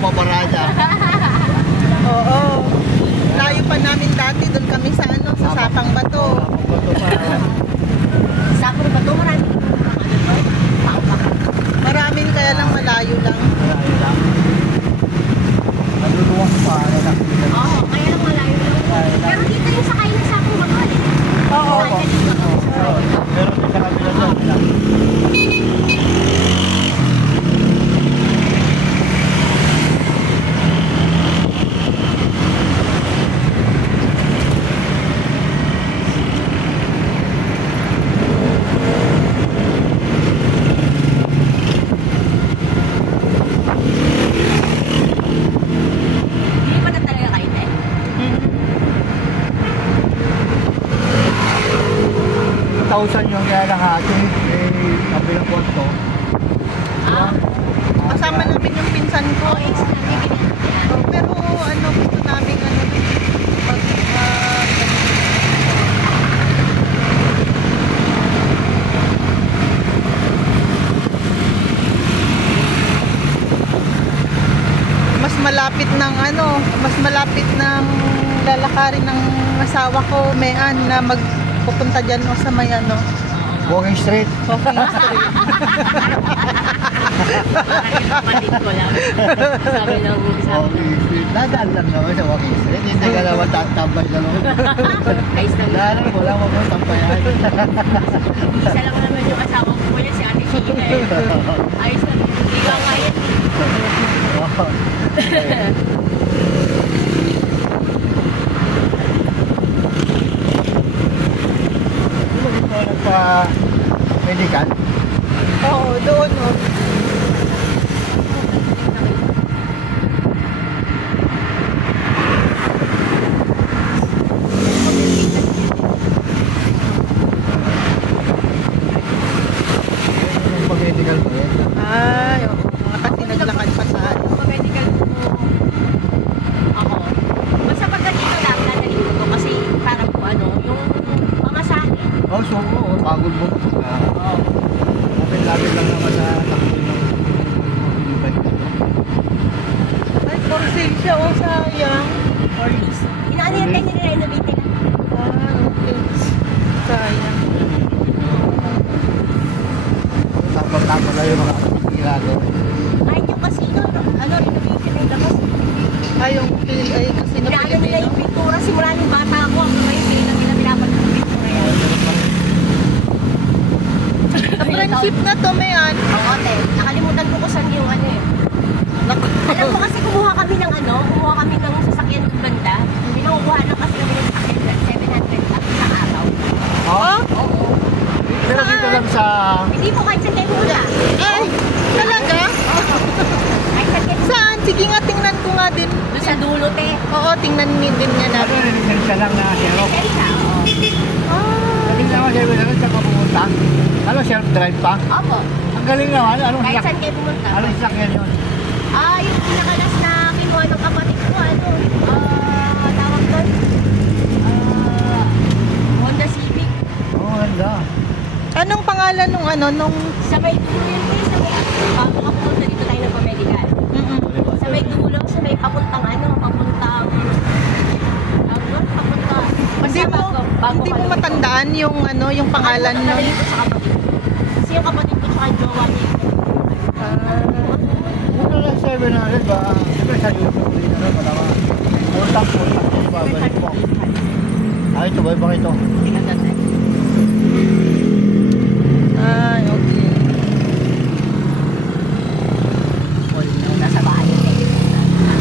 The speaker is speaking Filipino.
mabarada. Oo. Layo pa namin dati, doon kami sa ano, sa Sapang Bato. Sapang Bato, maraming Maraming kaya lang malayo lang. Malayo lang. Naluluwang pa. Oo, kaya lang malayo lang. Pero dito yung sakay ng Sapang Bato. Oo. Pero sa kabila doon. Hindi pa na talaga kayo eh. 1,000 yung kaya lang ate. Kabilang konto. Kasama namin yung pinsan ko. Pero ano, gusto namin ano, pag, mas malapit ng ano, mas malapit ng lalakarin ng asawa ko, Mayan, na magpupunta dyan o sa may ano, Walking street. walking street. Kapatid ko lang. Sabi ng Walking street. Nadaan lang naman sa walking street. Hindi ka naman tatambay na naman. ayos lang. Wala mo mo tampayan. Isa lang naman yung asawa ko po si Ate Sheila eh. Ayos lang. Ikaw nga yan. Nagpa-medical? Oo, doon o. Nagpa-medical pa rin. Ay, oo. Kasi naglakad pa sa ano. Medical po ako. Basta pag ganito lang, dadalhin ko to kasi parang po ano, yung pamasahe. Oh, so, pagod mo. Lapit-lapit lang naman sa takbo ng Ay, for sale siya o, sayang. Inaano yan kayo nire-renovate nila? Ah, okay. Sayang. Tapos na yung mga ginagawa. Kahit yung casino, ano, renovation yung labas. Ay, yung ay, kasi na Inaano nila Pilipino. yung pintura, simula yung bata ako, hanggang ngayon, nila pinapan ng pintura yan. Friendship na to, Mayan. Ang ate, nakalimutan ko kung saan yung ano eh. Alam mo kasi kumuha kami ng sasakyan ng banda. Binukuha na kasi kami ng sasakyan 700 lang sa araw. Oh? Oo. Pero dito lang sa... Hindi po kahit saan kayo muna. Ay, talaga? Kahit saan kayo. Saan? Sige nga, tingnan ko nga din. Doon sa dulo, te. Oo, tingnan din niya Ano, natin. nilisa lang na Xerox. Kaya ka, oo. Ah, Galing naman siya, wala rin sa pumunta. Ano, self-drive pa? Opo. Ang galing naman. Anong Kahit sak... saan kayo pumunta. Anong sakyan yun? Yung pinakalas na kinuha ng kapatid ko, tawag doon. Honda Civic. Oh, ganda. anong pangalan nung ano, nung... Sa may dulo yun, te. Sa may, bago ka pumunta dito tayo nagpa-medical. Sa may dulo, sa may papuntang Hindi mo matandaan yung ano, yung pangalan nun? nun? Kasi yung kapatid ko tsaka yung jowa niya. Muna lang 700 ba? Siyempre sa YouTube din ano, malawa. Pultak. Babalik mo. Ay, ito ba ito? Tingnan natin. Ay,